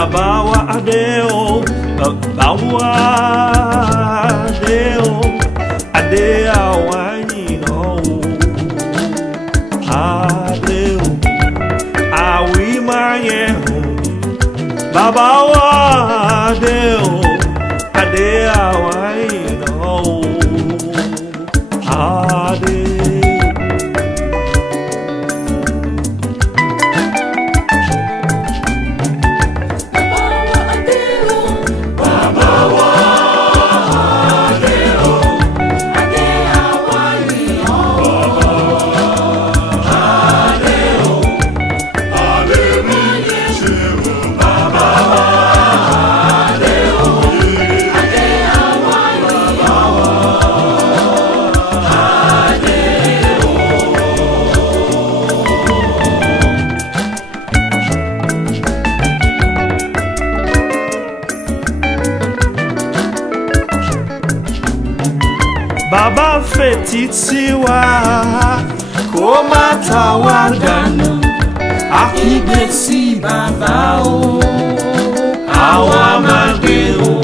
bàbá wa adé o, bàbá wa adé o, adé àwa yìnyín o, adé o, àwí máa yẹ o, bàbá wa adé o, adé àwa yìnyín o, adé. Bàbá fetí sí wa kó má ta wá dànù, a kígbe sí bàbá o, àwa máa gbé o.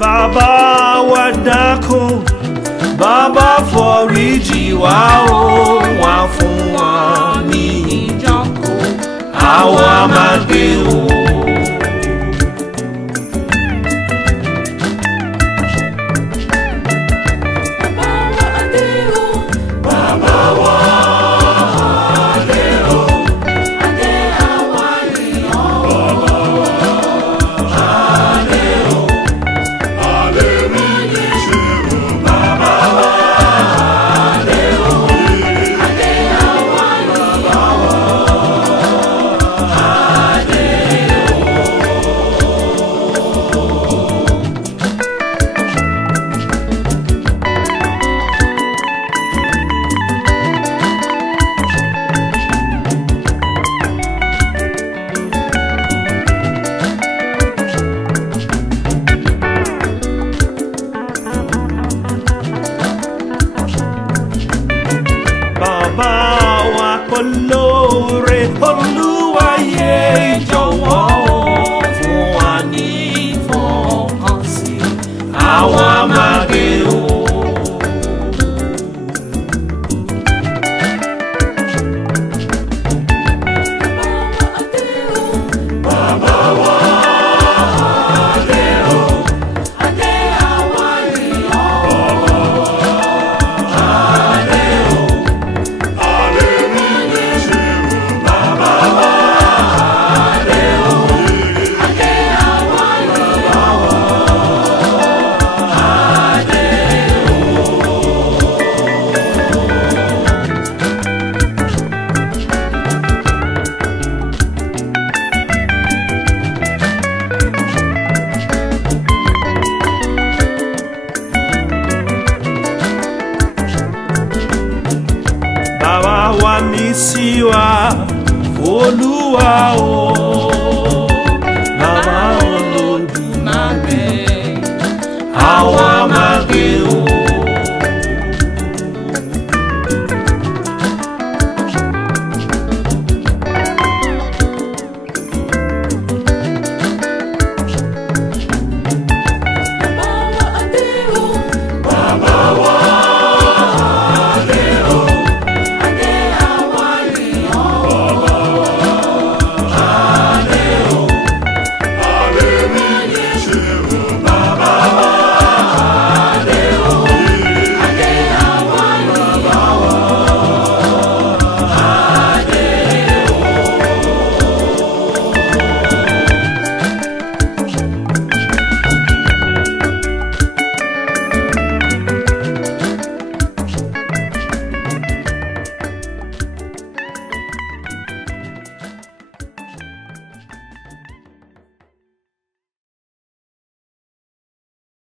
Bàbá wa dákun, bàbá foríjì wá o, wá fún wa ní ìjókòó, àwa máa gbé o. Olóore Olúwa yé jọ̀wọ́ fún wa ní ìfọkànsí, àwa máa gbé o. Bàbá wa adé o, adé àwa yìnyín o. Bàbá wa ní sí wa Olúwa o.